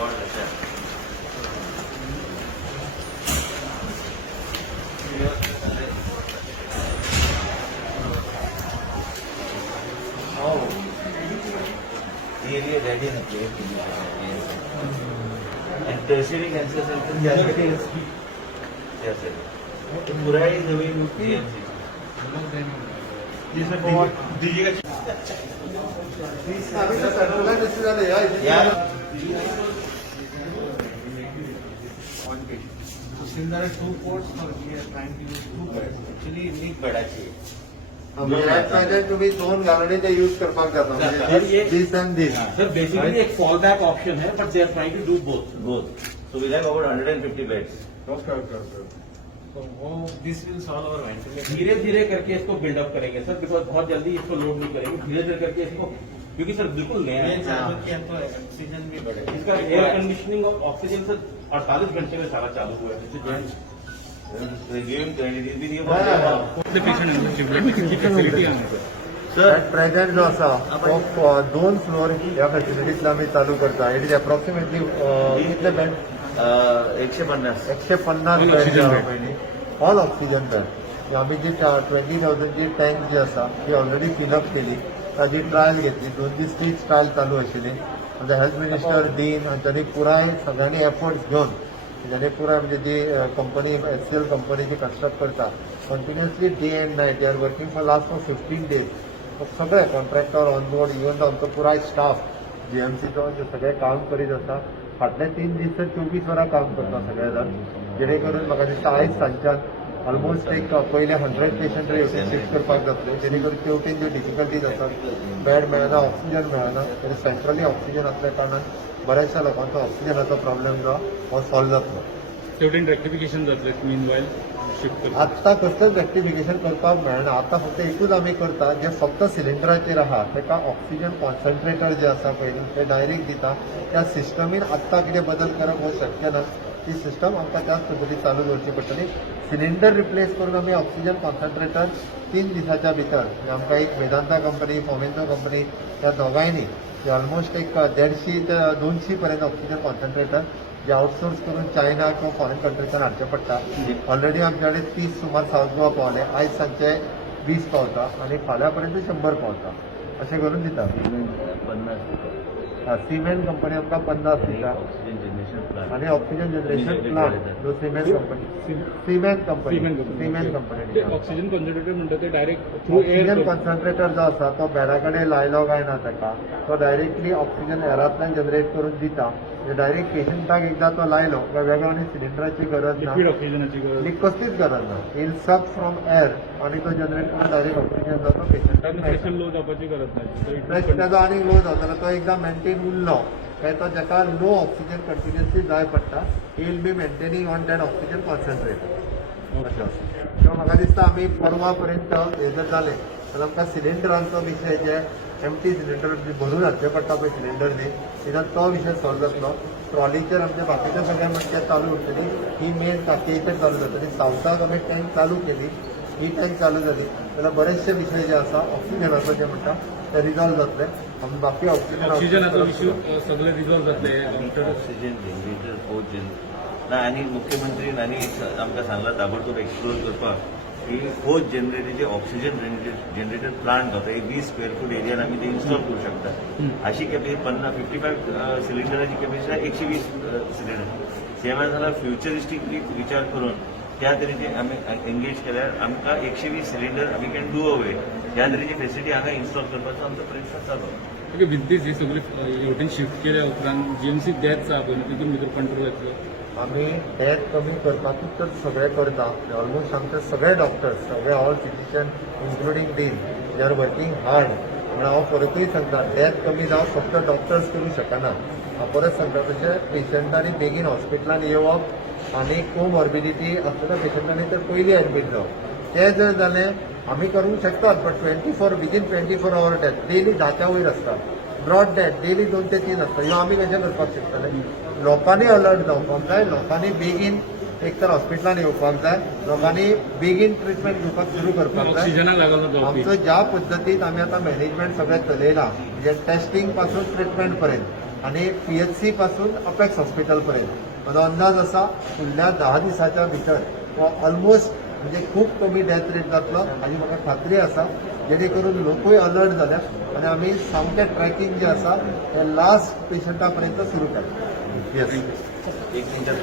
ये रेडी नहीं and tertiary cancer center कैसे तो पूरा ही जमीन GMC जिसमें दीजिएगा Since there are 2 ports, we are trying to use 2 beds. Actually, एक बेडा चाहिए. तुम्ही दोन गालडे ते यूज करपाक जाता दिस अँड दिस. Sir, basically एक fallback option है, but they are trying to do both. So we have about 150 beds. So this will solve our ventilation. धीरे धीरे करके इसको बिल्डअप करेंगे सर, बिकॉज बहुत जल्दी इसको लोड नहीं करेंगे. धीरे धीरे करके इसको, क्योंकि सर बिल्कुल नया है. तो ऑक्सीजन भी बढ़ेगा. इसका एयर कंडीशनिंग और ऑक्सीजन सर 48 घंटे में सारा चालू हुआ है. सर प्रेझेंट जो असा तो 2 फ्लोर ह्या फॅसिलिटींतल्यान आमी चालू करता. इट इज अप्रॉक्सिमेटली कितले बेड 150 बेड पयली ऑल ऑक्सिजन बेड. आमी जी 20,000 ची टँक जी आसा ती ऑलरेडी फिलअप केली. ताजी ट्रायल घेतली. 2 दीस तीच ट्रायल चालू आशिल्ली. आमचे हेल्थ मिनिस्टर डीन हांच्यांनी पुराय सगळ्यांनी एफर्ट्स घेवन त्याने पुरा म्हणजे जी कंपनी HCL कंपनी जी कन्स्ट्रक्ट करता continuously day end night they are working for last for 15 days. सगळे कॉन्ट्रॅक्टर ऑन बोर्ड इवन आमचो पुराय स्टाफ GMCचो जे सगळे काम करीत आसा. फाटले 3 दीस तर 24 वरां काम करता सगळे जाण. जेणे करून म्हाका दिसता आयज सांजच्यान ऑलमोस्ट एक पयले 100 पेशंट शिफ्ट करपाक जातले. जेणे करून शेवटी जे डिफिकल्टीज आसात बेड मेळना ऑक्सिजन मेळना तरी सेंट्रली ऑक्सिजन असल्या कारणान बऱ्याचशा लोकांचो ऑक्सिजनाचो प्रॉब्लेम जो हो सॉल्व जातलो. शेवटी रेक्टिफिकेशन जातले मीनवायल शिफ्ट करता. आत्ता कसलेंच रेक्टिफिकेशन करपाक मेळना. आतां फक्त एकूच आमी करता जे फक्त सिलिंडराचेर आहा ताका ऑक्सिजन कॉन्सन्ट्रेटर जे आसा पळय ते डायरेक्ट दिता. त्या सिस्टमीन आत्तां कितें बदल करप हो शक्य ना. ती सिस्टम आमकां त्याच पद्दतीन चालू दवरची पडटली. सिलिंडर रिप्लेस करून आमी ऑक्सिजन कॉन्सन्ट्रेटर 3 दिसाच्या भितर आमकां एक वेदांता कंपनी फॉमेन्सो कंपनी ह्या दोगांयनी ऑलमोस्ट एक 150 ते 200 पर्यंत ऑक्सिजन कॉन्सन्ट्रेटर जे आउटसोर्स करून चायना किंवा फॉरेन कंट्रीच्यान हाडचे पडटा. ऑलरेडी आमचे कडेन 30 सुमार सावथ गोवा पावले. आयज सांजचे 20 पावता आनी फाल्यां पर्यंत 100 पावता. अशें करून दिता. 50 सिमेंट कंपनी आमकां 50 दिता आणि ऑक्सिजन जनरेशन प्लांट जो सिमेंट कंपनी ऑक्सिजन कॉन्सन्ट्रेटर म्हणटा ते डायरेक्ट थ्रू ऑक्सिजन कॉन्सन्ट्रेटर जो आसा तो बेडा कडेन लायलो काय ना ताका तो डायरेक्टली ऑक्सिजन एरांतल्यान जनरेट करून दिता. डायरेक्ट पेशंटाक एकदा तो लायलो काय वेगळो आनी सिलिंडराची गरज ना. ऑक्सिजनाची गरज आनी कसलीच गरज ना. इल सक फ्रॉम एअर आणि तो जनरेट करून डायरेक्ट ऑक्सिजन जातो पेशंटाक. प्रेशर लो जावपाची गरज नाही. त्याचो आनी लो जातालो तो एकदा मेंटेन उरलो काय तो जाका लो ऑक्सिजन कंटिन्युअसली जाय पडटा will be maintaining on that oxygen concentrator. अशें म्हाका दिसता आमी परवा पर्यंत हे जर जालें जाल्यार आमकां सिलिंडरांचो विशय जे एम्प्टी सिलिंडर भरून हाडचे पडटा पळय सिलिंडर न्ही निदान तो विशय सॉल्व जातलो. ट्रॉलीचेर आमचे बाकीचे सगळे म्हणजे चालू उरतली. ही मेन टाकयेचेर चालू जातली. सावथाक आमी टँक चालू केली. ही टँक चालू जाली जाल्यार बरेचशे विशय जे आसा ऑक्सिजनाचो जे म्हणटा ते रिजॉल्व जातले. आमी बाकी ऑक्सिजनाचो इश्यू सगळे रिजॉल्व जातले. ऑक्सिजन जनरेटर फोर्थ ना आनी मुख्यमंत्रीन आनी आमकां सांगला ताबडतोब एक्सप्लोर करपाक की फोर्थ जनरेटरचे ऑक्सिजन जनरेटर प्लांट जाता. एक 20 स्क्वेअर फूट एरियान आमी ते इन्स्टॉल करू शकता. अशी कॅपॅसिटी 55 सिलिंडराची कॅपॅसिटी 120 सिलिंडर. तेव्हा जाल्यार फ्युचरिस्टीक विचार करून त्या तरेचे आमी एंगेज केल्यार आमकां 120 सिलिंडर आमी कॅन डू अवे. ह्या तरेची फेसिलिटी हांगा इन्स्टॉल करपाचो आमचो प्रयत्न चालू. ओके विद्येच ही सगळी हेवटेन शिफ्ट केल्या उपरांत GMC डेथ आहा पळय तितून भितर कंट्रोल येतलो. आमी डेथ कमी करपाकूच तर सगळे करता. ऑलमोस्ट आमचे सगळे डॉक्टर्स सगळे all physician including dean they are working hard. म्हणून हांव परतूय सांगता डेथ कमी जावप फक्त डॉक्टर्स करूं शकना. हांव परत सांगता तशें पेशंटांनी बेगीन हॉस्पिटलांत येवप आनी कोमॉर्बिडिटी आसलेल्या पेशंटांनी तर पयलीं एडमीट जावप. तें जर जालें आमी करूंक शकतात बट 24 आवर डेथ डेली 10च्या वयर आसता. ब्रॉड डेथ डेली 2 ते 3 आसता. ह्यो आमी कशें करपाक शकतले. लोकांनी अलर्ट जावपाक जाय. लोकांनी बेगीन एक तर हॉस्पिटलांत येवपाक जाय. लोकांनी बेगीन ट्रिटमेंट घेवपाक सुरू करपाक जाय. आमचो ज्या पद्दतीन आमी आतां मॅनेजमेंट सगळें चलयलां म्हणजे टेस्टिंग पासून ट्रिटमेंट पर्यंत आणि PHC पासून अपेक्स हॉस्पिटल पर्यंत माझा अंदाज असा फुडल्या 10 दिसाच्या भितर ऑलमोस्ट म्हणजे खूप कमी डेथ रेट जातलो हाची म्हाका खात्री आसा जेणे करून लोकूय अलर्ट जाल्यात आणि आम्ही सामकें ट्रॅकिंग जे आसा ते लास्ट पेशंटा पर्यंत सुरू केलें. येस. एक मिनिटात